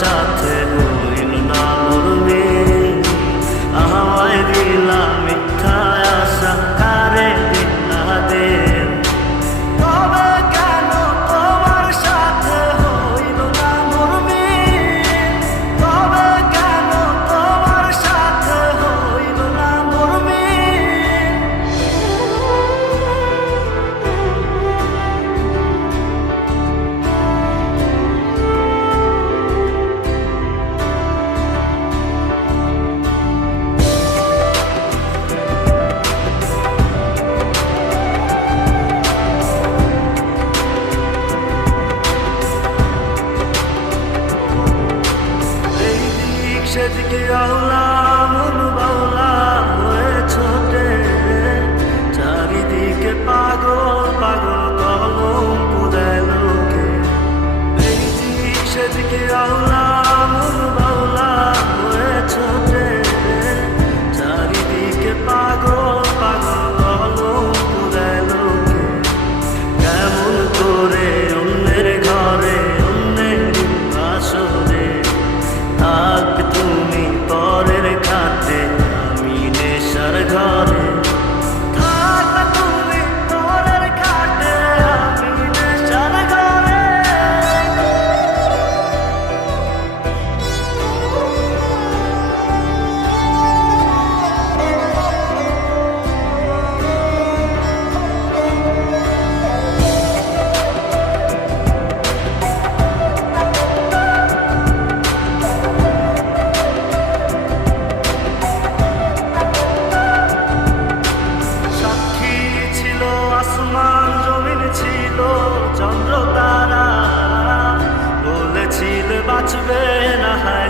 সাথে হইল না মরমে, আমায় দিলা মিথ্যা আশা, কারে দিলা দেন। তবে কেন তোমার সাথে হইল না মরমে, তবে কেন তোমার সাথে হইল না মরমে। সেদিকে আওলা মন বাউলা হয়ে ছোটে, চারিদিকে পাগল পাগল কলম দেয় লোকে। এই দিক সেদিকে আওলা মন বাউলা হয়ে ছোটে, চারিদিকে পাগল পাগল কলম দেয় লোকে। কেমন করে অন্যের ঘরে অন্যের আসরে থাকবে তুমি পরের খাতে, আমি নেশার ঘরে। থাকবে তুমি পরের খাতে, আমি নেশার ঘরে। সাক্ষী ছিল আসমান জমিন, ছিল চন্দ্র তারা, বলেছিল বাঁচবে না হায়